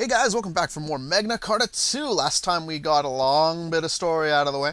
Hey guys, welcome back for more Magna Carta 2. Last time we got a long bit of story out of the way.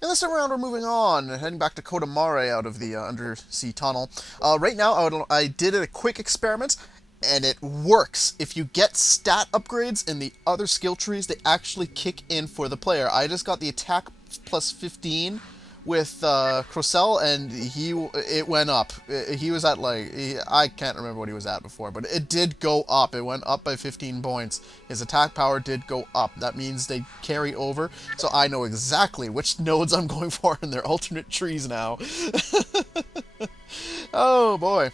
And this time around we're moving on, heading back to Kodar out of the undersea tunnel. Right now I did a quick experiment, and it works. If you get stat upgrades in the other skill trees, they actually kick in for the player. I just got the attack plus 15 with Crocell, and it went up. He was at I can't remember what he was at before, but it did go up. It went up by 15 points. His attack power did go up. That means they carry over, so I know exactly which nodes I'm going for in their alternate trees now. Oh boy.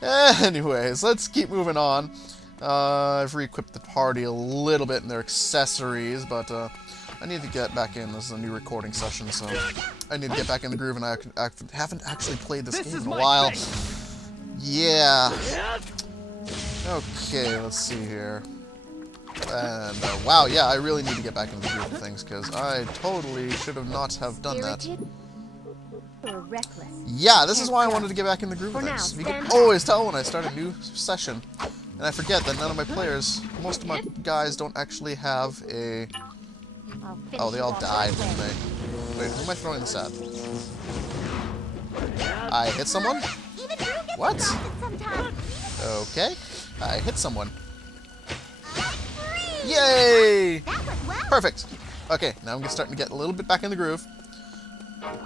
Anyways, let's keep moving on. I've re-equipped the party a little bit in their accessories, but I need to get back in. This is a new recording session, so I need to get back in the groove, and I haven't actually played this game in a while. Yeah. Okay, let's see here. And, wow, yeah, I really need to get back in the groove of things, because I totally should have not have done that. Yeah, this is why I wanted to get back in the groove of things. You can always tell when I start a new session. And I forget that none of my players, most of my guys don't actually have a... Oh, they all died, didn't they? Wait, who am I throwing this at? I hit someone? What? Okay. I hit someone. Yay! Perfect. Okay, now I'm starting to get a little bit back in the groove.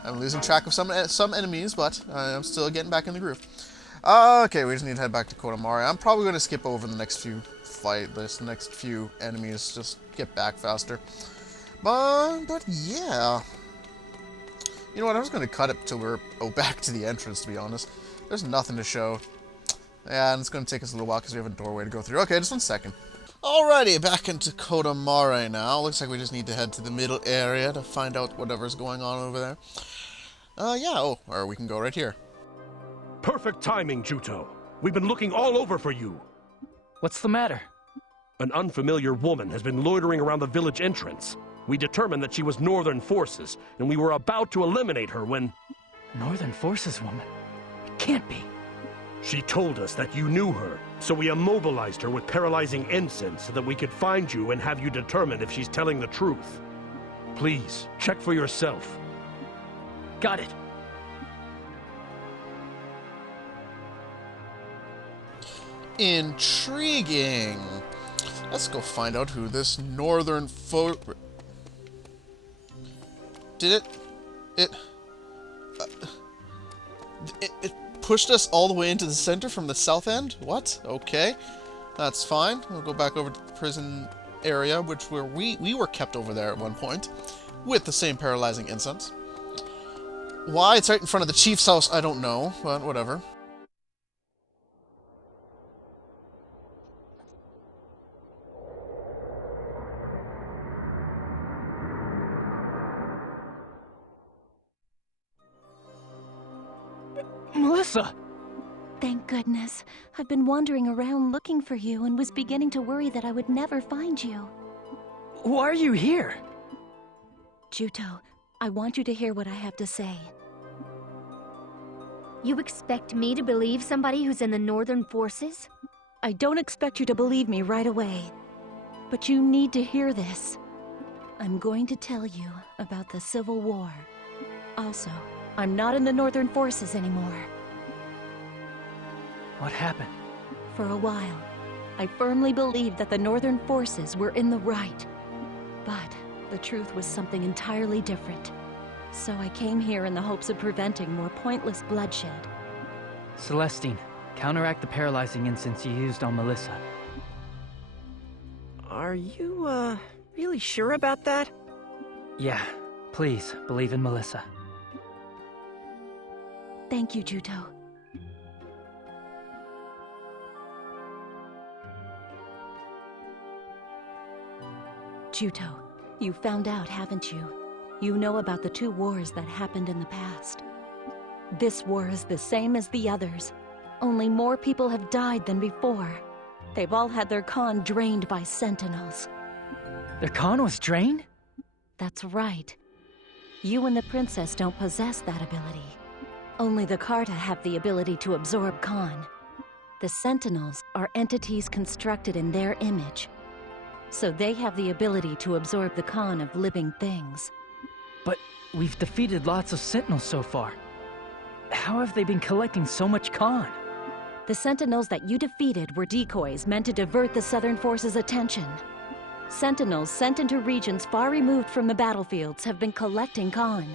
I'm losing track of some enemies, but I'm still getting back in the groove. Okay, we just need to head back to Kodar. I'm probably going to skip over the next few next few enemies, just get back faster. But yeah. You know what, I was going to cut it till we're back to the entrance, to be honest. There's nothing to show. Yeah, and it's going to take us a little while because we have a doorway to go through. Okay, just 1 second. Alrighty, back into Kodar now. Looks like we just need to head to the middle area to find out whatever's going on over there. Yeah, or we can go right here. Perfect timing, Juto. We've been looking all over for you. What's the matter? An unfamiliar woman has been loitering around the village entrance. We determined that she was Northern Forces, and we were about to eliminate her when... Northern Forces woman? It can't be. She told us that you knew her, so we immobilized her with paralyzing incense so that we could find you and have you determine if she's telling the truth. Please, check for yourself. Got it. Intriguing. Let's go find out who this Northern Did it pushed us all the way into the center from the south end? What? Okay. That's fine. We'll go back over to the prison area, where we were kept over there at one point, with the same paralyzing incense. Why it's right in front of the chief's house, I don't know, but whatever. Melissa! Thank goodness. I've been wandering around looking for you and was beginning to worry that I would never find you. Why are you here? Juto, I want you to hear what I have to say. You expect me to believe somebody who's in the Northern Forces? I don't expect you to believe me right away, but you need to hear this. I'm going to tell you about the Civil War. Also, I'm not in the Northern Forces anymore. What happened? For a while, I firmly believed that the Northern Forces were in the right. But the truth was something entirely different. So I came here in the hopes of preventing more pointless bloodshed. Celestine, counteract the paralyzing incense you used on Melissa. Are you, really sure about that? Yeah, please, believe in Melissa. Thank you, Juto. Juto, you found out, haven't you? You know about the 2 wars that happened in the past. This war is the same as the others, only more people have died than before. They've all had their Khan drained by sentinels. Their Khan was drained? That's right. You and the princess don't possess that ability. Only the Carta have the ability to absorb Khan. The sentinels are entities constructed in their image. so they have the ability to absorb the Khan of living things. But we've defeated lots of Sentinels so far. How have they been collecting so much Khan? The Sentinels that you defeated were decoys meant to divert the Southern Forces' attention. Sentinels sent into regions far removed from the battlefields have been collecting Khan.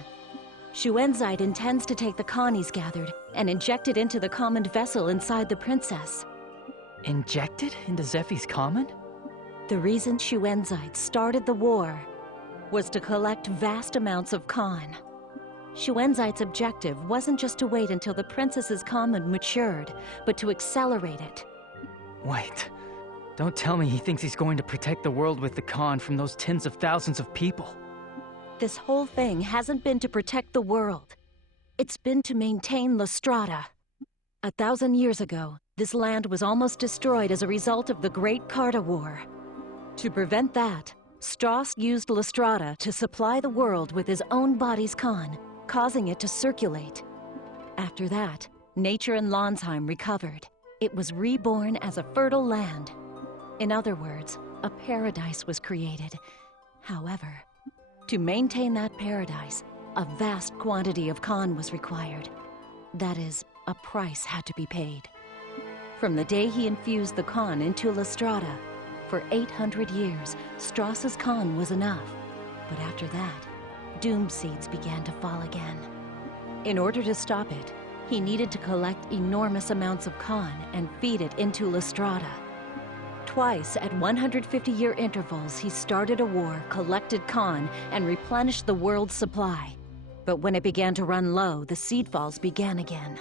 Shuenzite intends to take the Khan he's gathered and inject it into the common vessel inside the princess. Injected into Zephy's common? The reason Shuenzite started the war was to collect vast amounts of Khan. Shuenzite's objective wasn't just to wait until the princess's common matured, but to accelerate it. Wait. Don't tell me he thinks he's going to protect the world with the Khan from those tens of thousands of people. This whole thing hasn't been to protect the world. It's been to maintain Lystrata. 1,000 years ago, this land was almost destroyed as a result of the Great Carta War. To prevent that, Strauss used Lystrata to supply the world with his own body's Khan, causing it to circulate. After that, nature in Lonsheim recovered. It was reborn as a fertile land. In other words, a paradise was created. However, to maintain that paradise, a vast quantity of Khan was required. That is, a price had to be paid. From the day he infused the Khan into Lystrata, for 800 years, Strauss's Khan was enough. But after that, doom seeds began to fall again. In order to stop it, he needed to collect enormous amounts of Khan and feed it into Lystrata. Twice at 150-year intervals, he started a war, collected Khan, and replenished the world's supply. But when it began to run low, the seedfalls began again.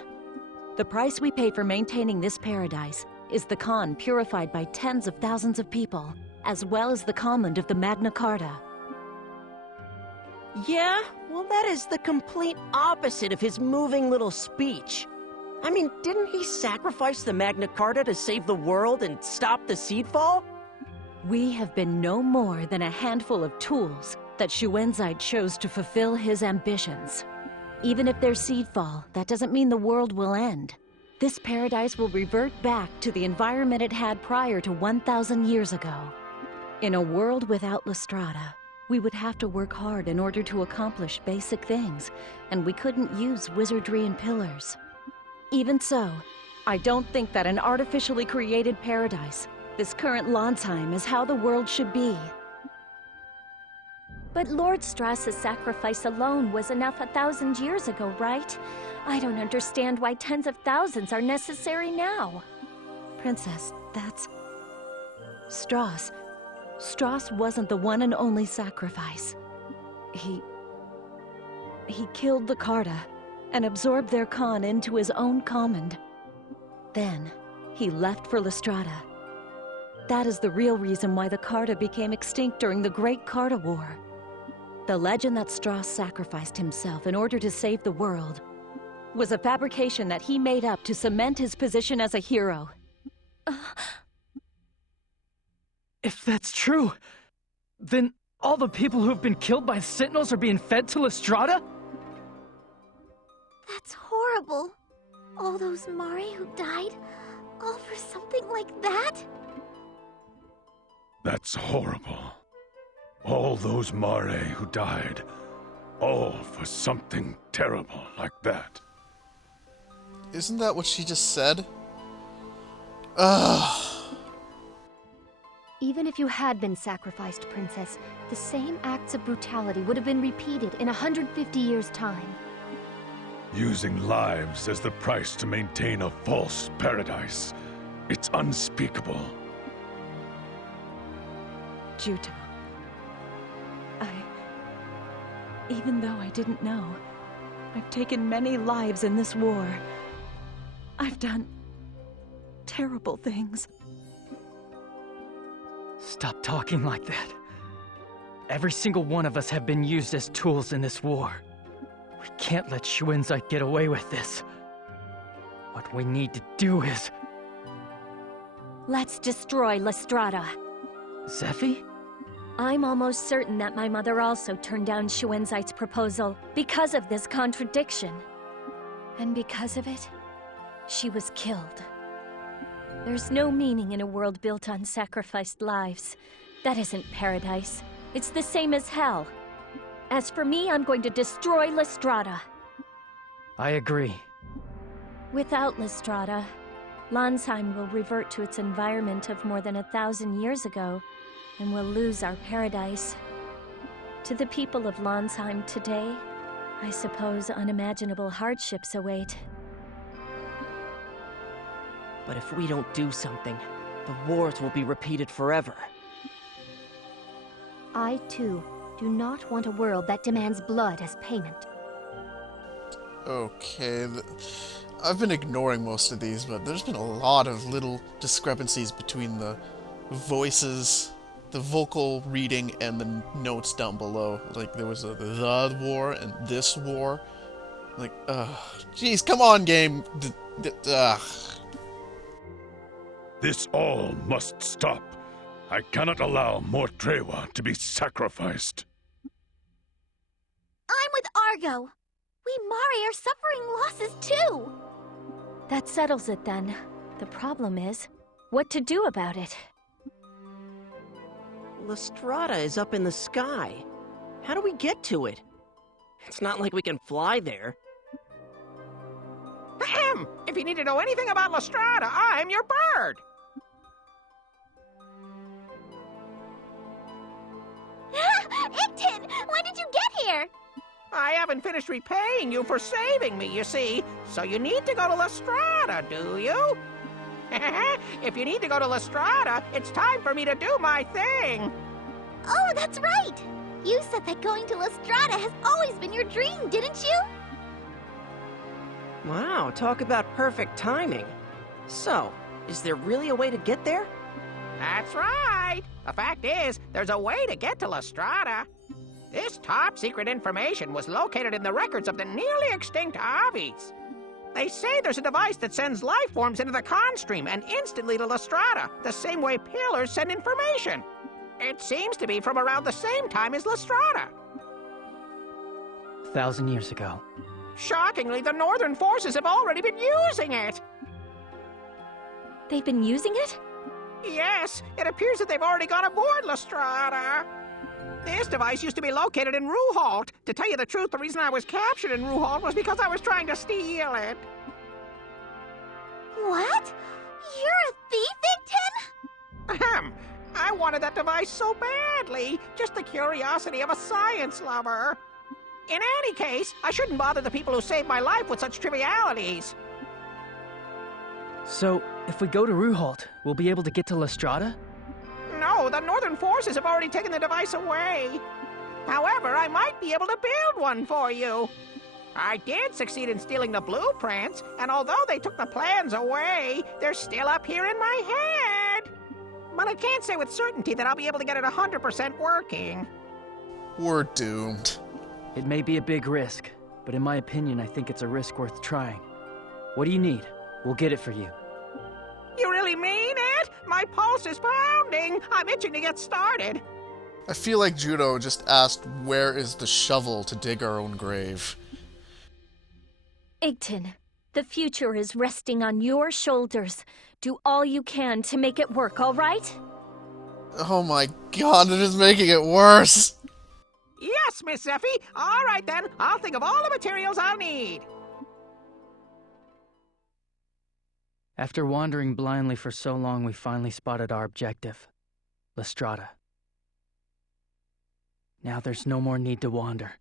The price we pay for maintaining this paradise is the Khan purified by tens of thousands of people, as well as the command of the Magna Carta. Yeah? Well, that is the complete opposite of his moving little speech. I mean, didn't he sacrifice the Magna Carta to save the world and stop the seedfall? We have been no more than a handful of tools that Shuenzite chose to fulfill his ambitions. Even if there's seedfall, that doesn't mean the world will end. This paradise will revert back to the environment it had prior to 1,000 years ago. In a world without Lystrata, we would have to work hard in order to accomplish basic things, and we couldn't use wizardry and pillars. Even so, I don't think that an artificially created paradise, this current Lonsheim, is how the world should be. But Lord Strauss's sacrifice alone was enough 1,000 years ago, right? I don't understand why tens of thousands are necessary now. Princess, that's... Strauss. Strauss wasn't the one and only sacrifice. He killed the Carta and absorbed their Khan into his own command. Then, he left for Lystrata. That is the real reason why the Carta became extinct during the Great Carta War. The legend that Strauss sacrificed himself in order to save the world was a fabrication that he made up to cement his position as a hero. If that's true, then all the people who have been killed by Sentinels are being fed to Lystrata? That's horrible. All those Mare who died, all for something like that? That's horrible. All those Mare who died, all for something terrible like that. Isn't that what she just said? Ugh. Even if you had been sacrificed, Princess, the same acts of brutality would have been repeated in 150 years' time. Using lives as the price to maintain a false paradise. It's unspeakable. Juto. Even though I didn't know, I've taken many lives in this war. I've done terrible things. Stop talking like that. Every single one of us have been used as tools in this war. We can't let Shuenzite get away with this. What we need to do is... Let's destroy Lystrata. Zephy? I'm almost certain that my mother also turned down Shuenzite's proposal because of this contradiction. And because of it, she was killed. There's no meaning in a world built on sacrificed lives. That isn't paradise. It's the same as hell. As for me, I'm going to destroy Lystrata. I agree. Without Lystrata, Landsheim will revert to its environment of more than 1,000 years ago, and we'll lose our paradise. To the people of Landsheim today, I suppose unimaginable hardships await. But if we don't do something, the wars will be repeated forever. I, too, do not want a world that demands blood as payment. Okay, I've been ignoring most of these, but there's been a lot of little discrepancies between the voices, the vocal reading, and the notes down below. Like, there was the war and this war. Like, jeez, come on, game. This all must stop. I cannot allow more Trewa to be sacrificed. I'm with Argo. We Mari are suffering losses too. That settles it then. The problem is, what to do about it? Lystrata is up in the sky. How do we get to it? It's not like we can fly there. Ahem! If you need to know anything about Lystrata, I'm your bird! Icton, when did you get here? I haven't finished repaying you for saving me, you see. So you need to go to Lystrata, do you? If you need to go to Lystrata, it's time for me to do my thing. Oh, that's right. You said that going to Lystrata has always been your dream, didn't you? Wow, talk about perfect timing. So, is there really a way to get there? That's right. The fact is, there's a way to get to Lystrata. This top-secret information was located in the records of the nearly extinct Avis. They say there's a device that sends life forms into the con stream and instantly to Lystrata, the same way pillars send information. It seems to be from around the same time as Lystrata. 1,000 years ago. Shockingly, the Northern forces have already been using it. They've been using it? Yes, it appears that they've already gone aboard Lystrata. This device used to be located in Ruhalt. To tell you the truth, the reason I was captured in Ruhalt was because I was trying to steal it. What? You're a thief, Icton? Ahem. I wanted that device so badly. Just the curiosity of a science lover. In any case, I shouldn't bother the people who saved my life with such trivialities. So, if we go to Ruhalt, we'll be able to get to Lystrata? No, the Northern forces have already taken the device away. However, I might be able to build one for you. I did succeed in stealing the blueprints, and although they took the plans away, they're still up here in my head. But I can't say with certainty that I'll be able to get it 100% working. We're doomed. It may be a big risk, but in my opinion, I think it's a risk worth trying. What do you need? We'll get it for you. You really mean it? My pulse is pounding. I'm itching to get started. I feel like Judo just asked, where is the shovel to dig our own grave? Icton, the future is resting on your shoulders. Do all you can to make it work, all right? Oh my god, it is making it worse! Yes, Miss Zeffie. All right, then. I'll think of all the materials I'll need. After wandering blindly for so long, we finally spotted our objective, Lystrata. Now there's no more need to wander.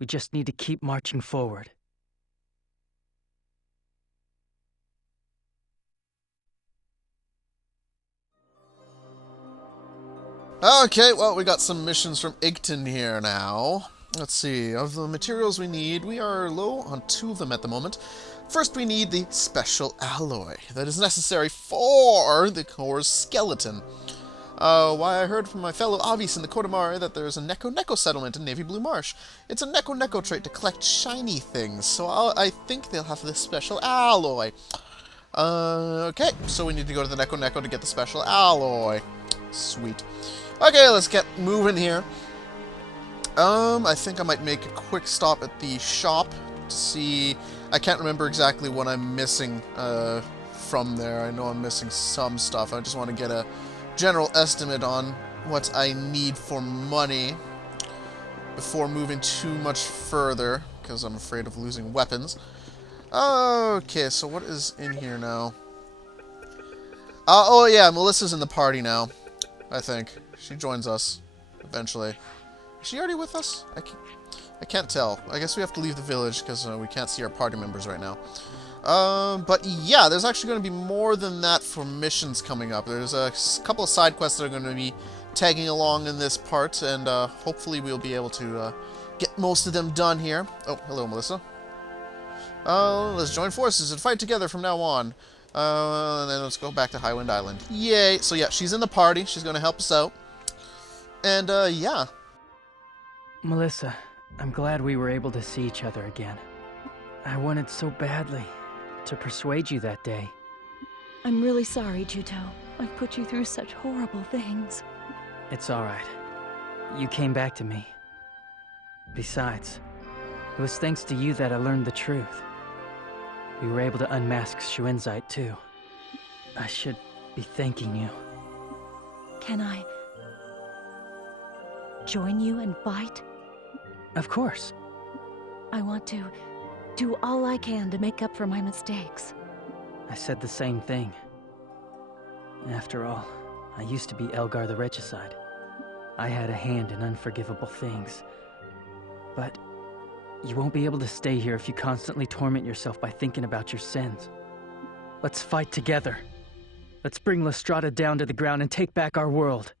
We just need to keep marching forward. Okay, well, we got some missions from Igton here now. Let's see, of the materials we need, we are low on 2 of them at the moment. First, we need the special alloy that is necessary for the core's skeleton. Why, I heard from my fellow Avis in the Kodar that there's a Neko settlement in Navy Blue Marsh. It's a Neko trait to collect shiny things, so I think they'll have this special alloy. Okay, so we need to go to the Neko to get the special alloy. Sweet. Okay, let's get moving here. I think I might make a quick stop at the shop to see... I can't remember exactly what I'm missing from there. I know I'm missing some stuff. I just want to get a general estimate on what I need for money before moving too much further, because I'm afraid of losing weapons. Okay, so what is in here now? Oh yeah, Melissa's in the party now, I think. She joins us, eventually. Is she already with us? I can't tell. I guess we have to leave the village, because we can't see our party members right now. But yeah, there's actually going to be more than that for missions coming up. There's a couple of side quests that are going to be tagging along in this part, and hopefully we'll be able to get most of them done here. Oh, hello, Melissa. Let's join forces and fight together from now on. And then let's go back to Highwind Island. Yay! So yeah, she's in the party. She's going to help us out. And yeah. Melissa, I'm glad we were able to see each other again. I wanted so badly to persuade you that day. I'm really sorry, Juto. I've put you through such horrible things. It's alright. You came back to me. Besides, it was thanks to you that I learned the truth. We were able to unmask Shuenzite too. I should be thanking you. Can I join you and fight? Of course. I want to do all I can to make up for my mistakes. I said the same thing. After all, I used to be Elgar the Regicide. I had a hand in unforgivable things. But you won't be able to stay here if you constantly torment yourself by thinking about your sins. Let's fight together. Let's bring Lystrada down to the ground and take back our world.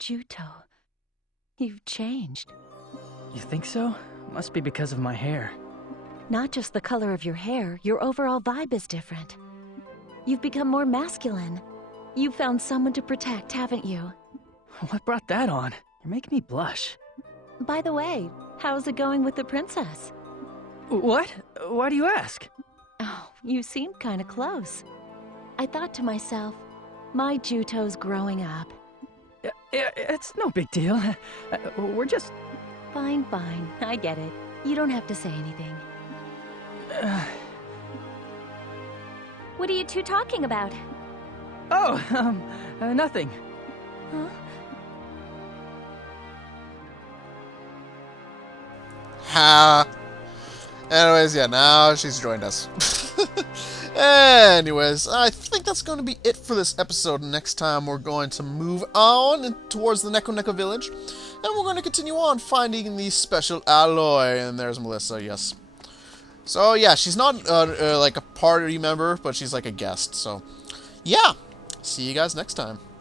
Juto, you've changed. You think so? Must be because of my hair. Not just the color of your hair, your overall vibe is different. You've become more masculine. You've found someone to protect, haven't you? What brought that on? You're making me blush. By the way, how's it going with the princess? What? Why do you ask? Oh, you seem kinda close. I thought to myself, my Juto's growing up. It's no big deal. We're just... Fine, fine. I get it. You don't have to say anything. What are you two talking about? Oh, nothing. Huh? Ha! Anyways, yeah, now she's joined us. Anyways, I think that's going to be it for this episode. Next time we're going to move on towards the Neko village, and we're going to continue on finding the special alloy. And there's Melissa, yes. So yeah, she's not like a party member, but she's like a guest. So yeah, see you guys next time.